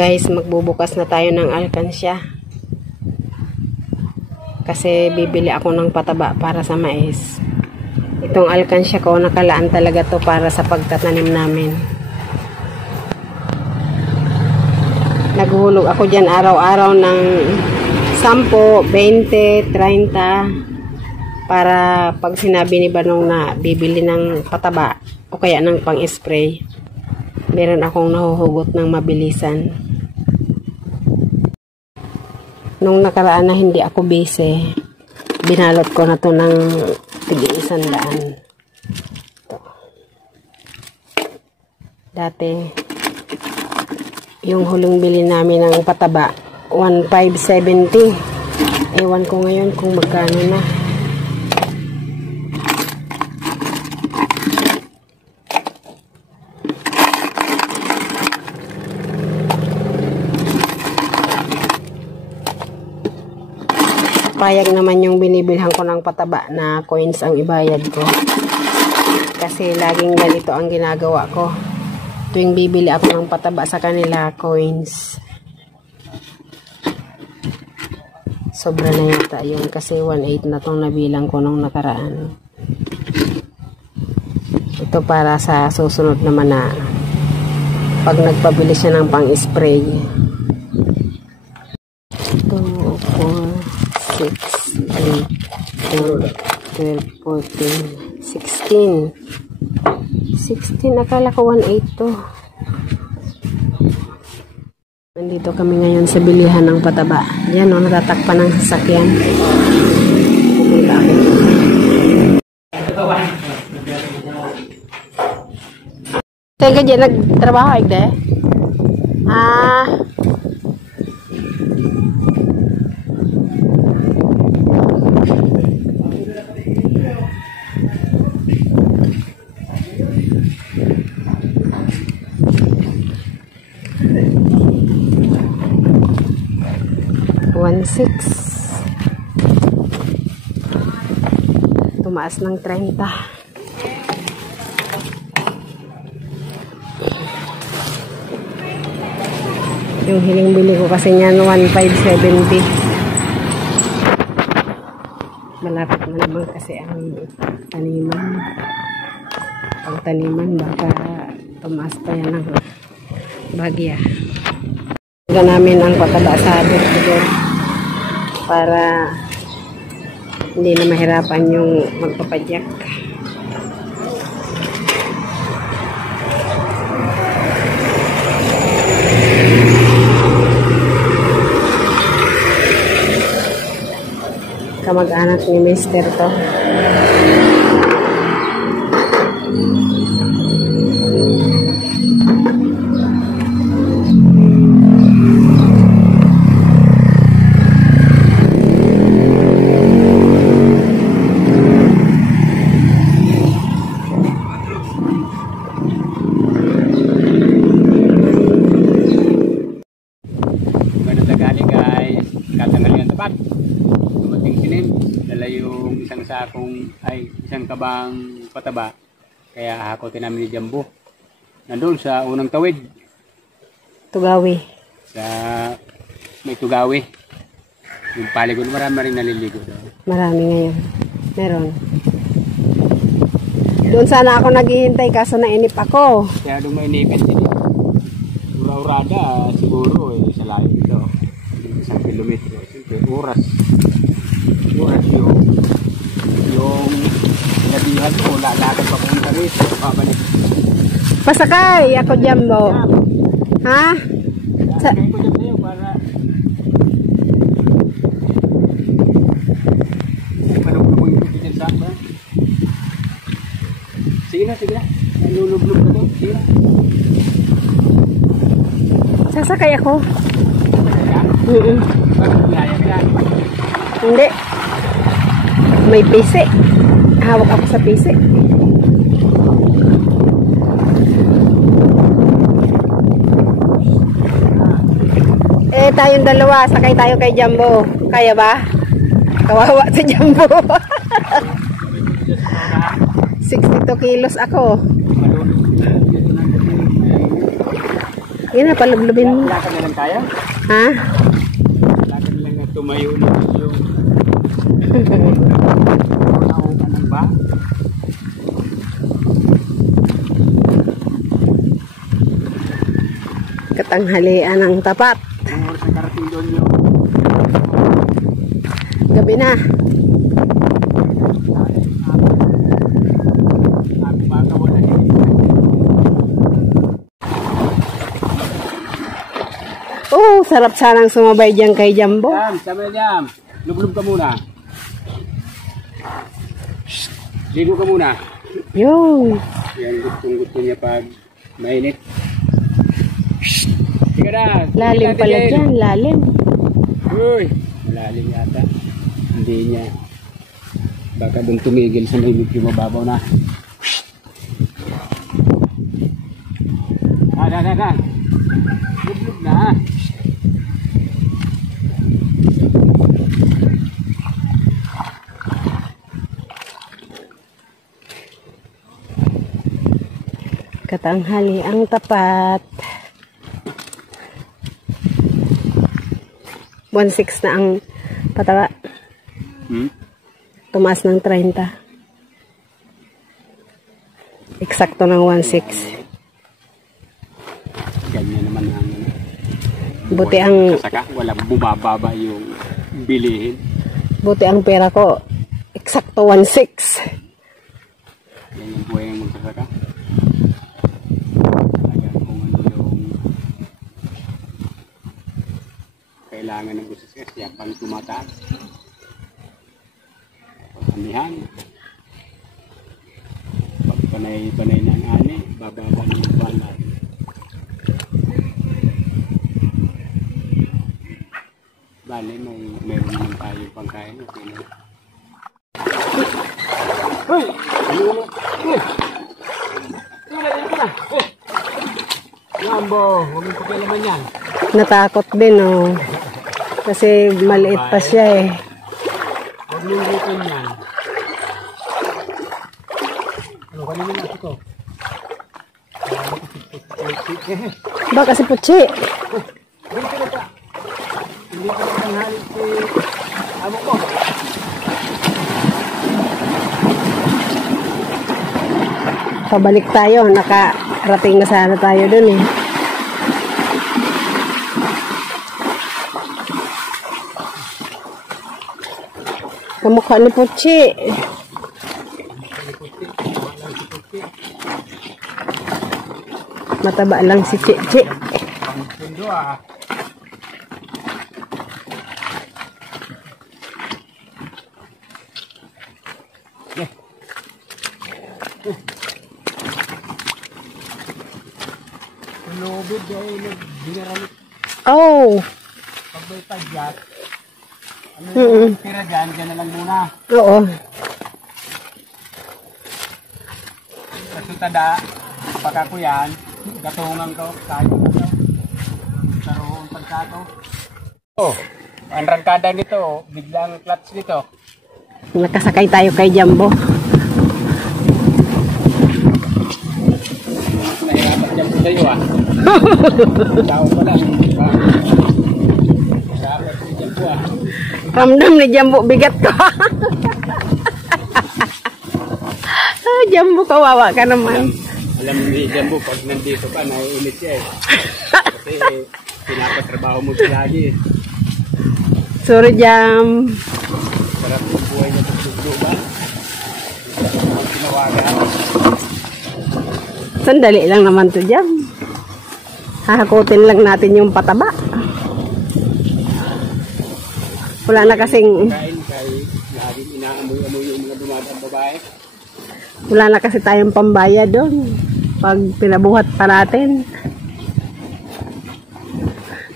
Guys, magbubukas na tayo ng alkansya. Kasi bibili ako ng pataba para sa mais. Itong alkansya ko, nakalaan talaga to para sa pagtatanim namin. Naghulog ako dyan araw-araw ng 10, 20, 30 para pag sinabi ni Banong na bibili ng pataba o kaya ng pang-spray, meron akong nahuhugot ng mabilisan. Nung nakaraan na hindi ako busy, binalot ko na to ng tig-100. Dati, yung huling bili namin ng pataba, 1,570. Ewan ko ngayon kung magkano na. Payag naman yung binibilhan ko ng pataba na coins ang ibayad ko. Kasi laging ganito ang ginagawa ko. Tuwing bibili ako ng pataba sa kanila, coins. Sobra na yata yun kasi 1,800 na tong nabilang ko nung nakaraan. Ito para sa susunod naman na pag nagpabili siya ng pang-spray. 2, 4, 6, 8, 10, 12, 14, 16. 16, akala ko 1,800 to. Nandito kami ngayon sa bilihan ng pataba. Yan o, natatakpan ng sasakyan. Teka dyan, nagtrabaho agde? Ah... 1,600. Tumaas ng 30. Yung hiling bili ko kasi niyan 1,570. Malapit na naman kasi ang taniman. Ang taniman baka tumaas pa yan ng bagya. Huwag namin ang pataba sa dito para hindi na mahirapan yung magpapadyak. Kamag-anak ni Mister to. Isang kabang pataba, kaya hakotin namin ni Jumbo nandun sa unang tawid, Tugawi, sa may Tugawi yung paligon. Marami rin naliligo doon. Marami ngayon, meron. Doon sana ako naghihintay kaso nainip ako. Kaya doon mainipin din ura-urada siguro sa layo ito, 1 kilometro. Siyempre oras yung nabihan ko, lalakad papunta rito, pabalik. Pasakay ako Jumbo. Ha? Pasakay ko dyan sa'yo para malublubuin ko dyan sa ba? Sige na. Nalulublog ka doon. Sige na. Sasakay ako. Sasakay ka? Bakit layag ka? Hindi. May pisi. Hawak ako sa pisi. Tayong dalawa, sakay tayo kay Jumbo. Kaya ba? Kawawa si Jumbo. 62 kilos ako. Yun na, palublubin mo. Lakad na lang tayo? Ha? Lakad na lang na tumayo na yung nauupan ng ba? Katanghalian ang tapat. Ang oras na karating doon yung Gabi na. Oh, sarap sanang sumabay dyan kay Jumbo. Jam, sabi na Jam. Lublub ka muna. Ligo ka muna. Yun. Yan, gusto niya pag mainit. Sige na. Lalim pala dyan, lalim. Uy, malalim yata. Hindi niya. Baka doon tumigil sa may medyo mababaw na. Da. Lublub na. Katanghali ang tapat. 1.6 na ang pataba. Tumaas ng 30. Eksakto ng 1.6. Ganyan naman ang Buti ang saka walang bumababa yung bilihin. buti ang pera ko. Eksakto 1.6. Yan yung buhay ng magsasaka. Talagang kung ano yung kailangan ng business siya pang tumataas. Pagkamihan. Pag panay ng ani, bababa yung balat. Bale, meron naman tayo pangkain. Okay na. Hoy! Ano naman? Hoy! Nalagyan ko na! Oh! Lambo! Huwag mo pakialaman yan. Natakot din, oh. Kasi maliit pa siya, eh. Huwag mo lutin yan. Ano, kanina na ito? Baka si Puchi. Ganito na ka. Hindi ko na panghalit si amo ko. Pabalik tayo. Nakarating na sana tayo dun, eh. Kamukha ni Puchi. Mataba lang si Chichi. Sundo ah. Lubid ay nag-binaralik. Oh. Pag may tagyat, ano yung tira dyan na lang muna. Oo. Kasi tada, pagka ko yan, gatungan ko, tayo na to. Karoon pagkato. Oh, ang rangkada nito, biglang clutch nito. Nakasakay tayo kay Jumbo. Nahirapan dyan po sa'yo ah. Tao pa lang. Nahirapan po dyan po ah. Ramdam ni Jumbo, bigat ko. Jumbo, kawawa ka naman. Alam ni Jumbo, pag nandito ka, naiinit siya eh. Kasi pinapatrabaho mo siya lagi eh. Sorry, Jam. Sarap yung buhay na tutugdo ba? Tinawagan. Sandali lang naman to, Jam. Hahakutin lang natin yung pataba. Wala na kasing... Kain kay laging inaamoy-amoy yung mga dumadang babae. Wala na kasi tayong pambaya doon. Pag pinabuhat pa natin.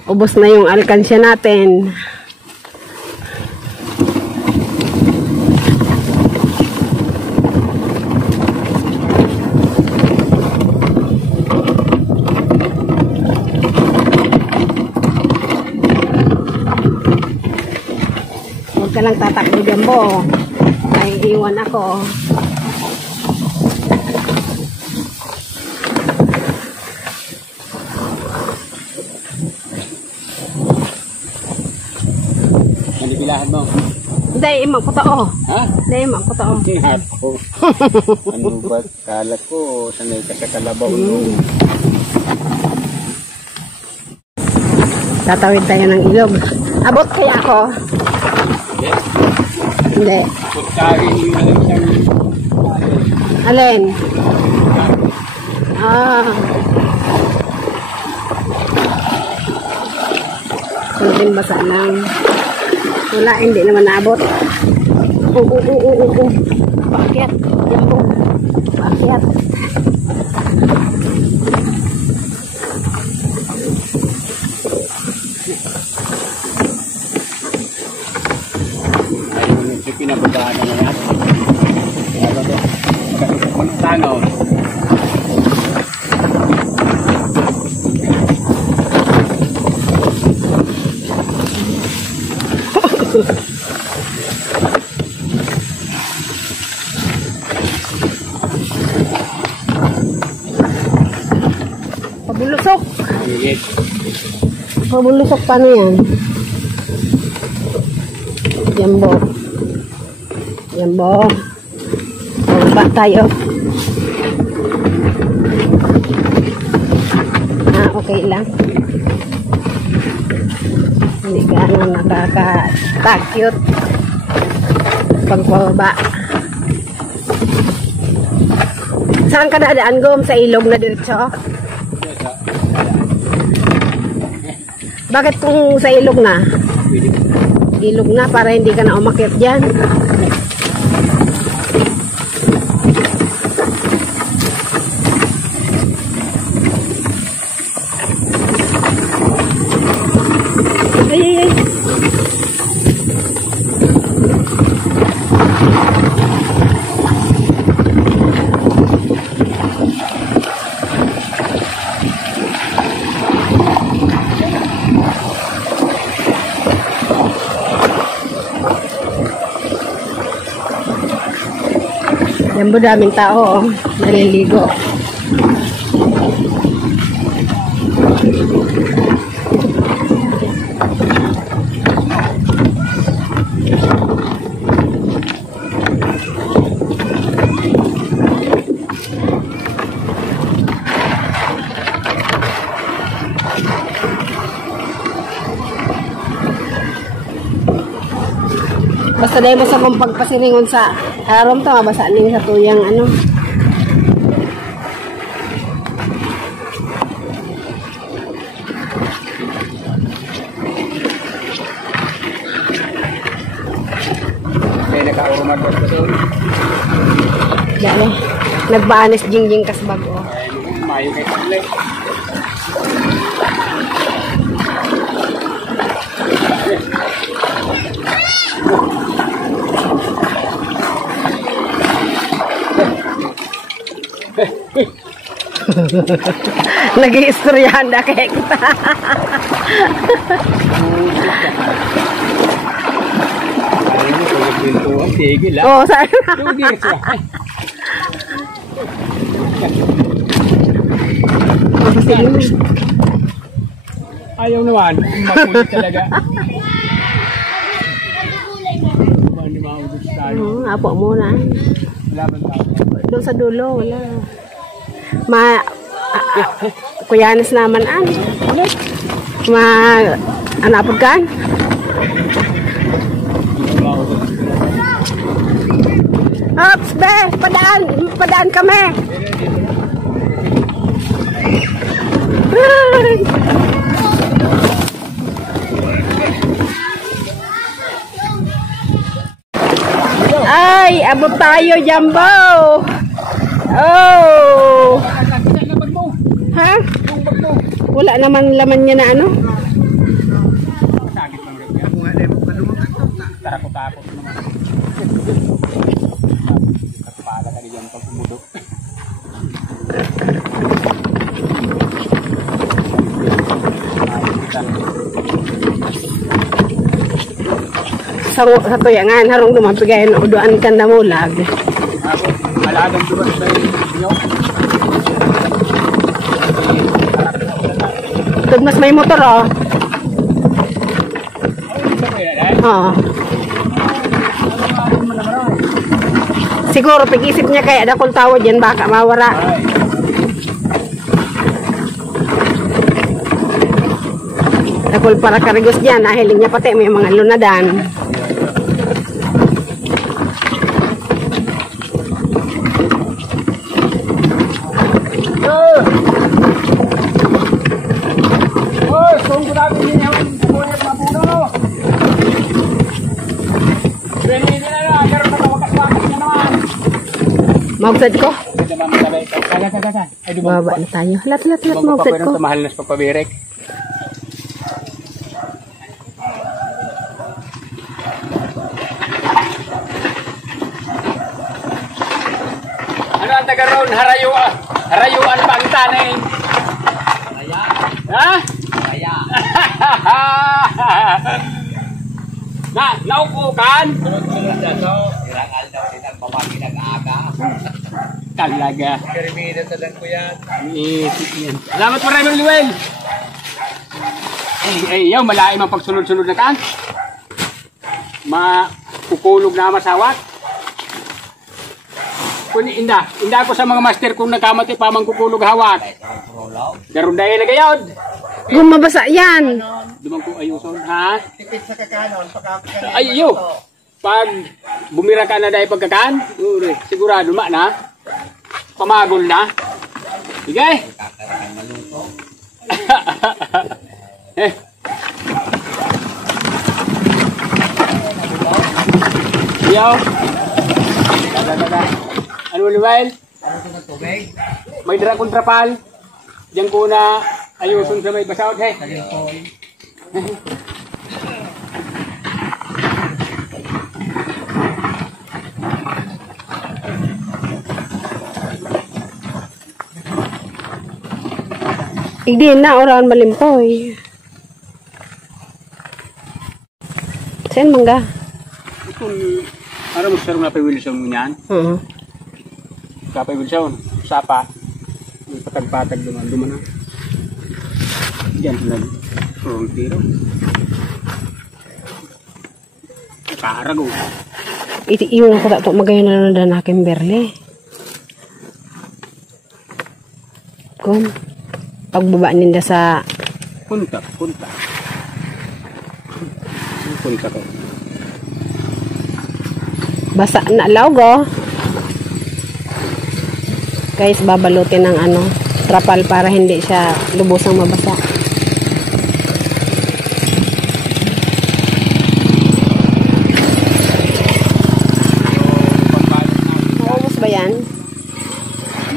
Ubos na yung alkansya natin. Huwag ka lang tatakbo, Jumbo. Ay, iwan ako. ilahan mo. Hindi, magputao. Ha? Hindi, magputao. Ako. Ano ba? Kala ko, sanay ka sa kalabaw. Tatawid tayo ng ilog. Abot kaya ako? Hindi. Putkarin yung isang... Alin? Ah. Kunting basa lang. Wala, hindi naman naabot. Paakyat. Yan po. Paakyat. Ayun, pinababaan na yan. Kaya ba ito? Magkakasok tanaw. Pabulusok. Yes. Pabulusok, paano yan? Jambo. Jambo. Baba tayo. Okay lang. Hindi ka nakaka-takyot pagpababa. Saan ka dadaan, Gom? Sa ilog na diretso? Bakit kung sa ilog na? Ilog na para hindi ka na umakyat dyan. Ay. Yan po daming tao, naliligo. Basta dahil mo sa kong pagpasiringon sa arom to, mabasa ning sa tuyang ano. Kaya nakaurumag ko sa doon. Dali. Nagbaanis jingjing kasbag o. Mayo kayo sa ulit. Nag-iistoryahan na kaya kita. Tigil ah. Oo, saan? Tigil siya. Ayaw naman. Makulit talaga. Apo muna. Wala man tao. Doon sa dulo, wala. Kuyanas naman an. Anapod kan? Ops, be! Padaan kami! Ay, abot tayo, Jumbo! Oh! Ha? Wala naman laman niya na ano? Sakit lang rin yan. Tarakot-takot naman. Kapala ka diyan pag umudok. Sa tuyangan, harong dumapigayan o doan kan damulag. Ako, alagang duwan sa inyo. Tugmas may motor oh. Ay, hindi ba kaya dahil? Oo. Siguro pag-isip niya kaya dakol tawad yan baka mawara. Dakol para karigos dyan. Nahiling niya pati may mga lunadan. Magsad ko? Baba na tayo. Lat magsad ko. Mahal na sa pagpabirek. Ano ang taga roon? Harayuan pa ang tanay. Ha? Haraya. Naupukan? Sunod-sunod na to. Irangal daw silang pamagi nag-aga. Talaga. Karimida talang ko yan. Yan. Salamat maraming Luel. Yaw, malaim ang pagsunod-sunod na kaan. Makukulog na masawat. Inda ko sa mga master kung nagkamati pa mang kukulog hawat. Garon dahil na gayod. Gumabasa yan. Dumang ko ayuson, ha? Tipid sa kakanon, Ay, yo. Pag bumira ka na dahil pagkakaan, sigurado na. Pamagol na. Bigay. Yo. Ano Luel? May dara kontrapal. Diyan ko na ayuson sa may basaot, he. Hindi na orang malimpoy. Sen mangga? Itong ano mo sarong napay Wilson mo niyan? Kapay Wilson, sapa. Patag-patag duman na. Diyan sila. Tiro. Karago. Yung ako tato magayon na lang na Kimberly. Kum. Pagbaba ninda sa Punta ko. Basa na lawgo. Guys, babalutin ng trapal para hindi siya lubusang mabasa. Ubos ba yan?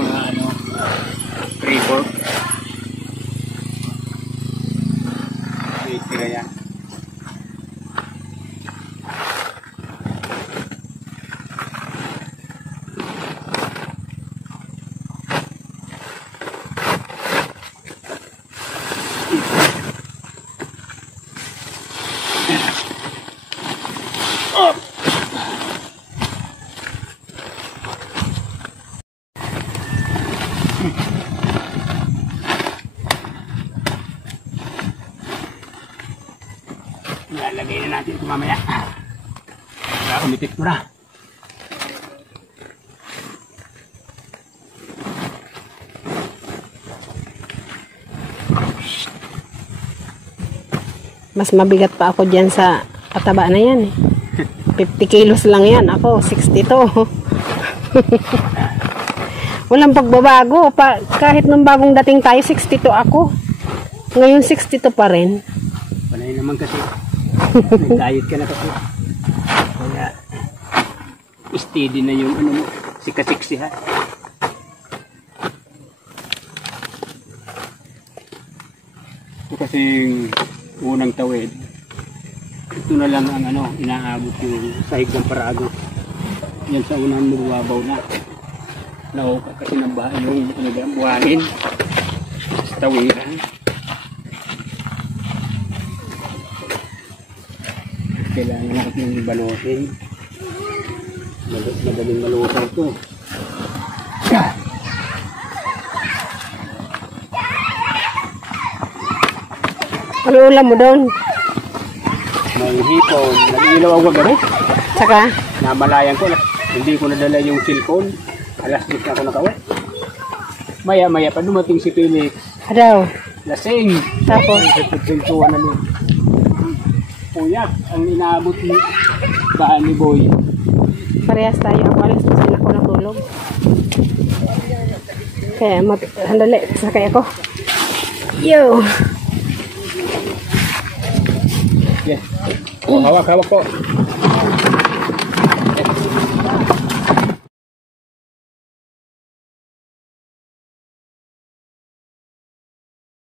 Mga 3-4. Tira yan. Lalagay na natin ito mamaya. Kaya umitik mo na. Mas mabigat pa ako dyan sa pataba na yan. 50 kilos lang yan. Ako, 62. Walang pagbabago. Kahit nung bagong dating tayo, 62 ako. Ngayon, 62 pa rin. Panay naman kasi. Nag-diet ka na kasi. Kaya, steady na yung sikasiksi ha. Ito kasing unang tawid. Ito na lang ang inaabot yung sahig ng parago. Yan sa unang magwabaw na. Nauka kasi ng bahay yung buhangin. Sa tawiran. Kailangan natin yung balutin. Madaling malutaw ito. Ano ulam mo doon? may hipon, nag-ilaw ako gabi. Saka, Namalayan ko, hindi ko nadala yung cellphone. Alas 10 na ako nakauwi. Maya-maya pa dumating si Felix. daw. Lasing. Tapos, Pintuan na din. Puyat ang inaabot ni daan ni Boy. parehas tayo. Ako alas dos din ako natulog. Kaya, handali. Sakay ako. Yo! Yes. Oh, hawak po.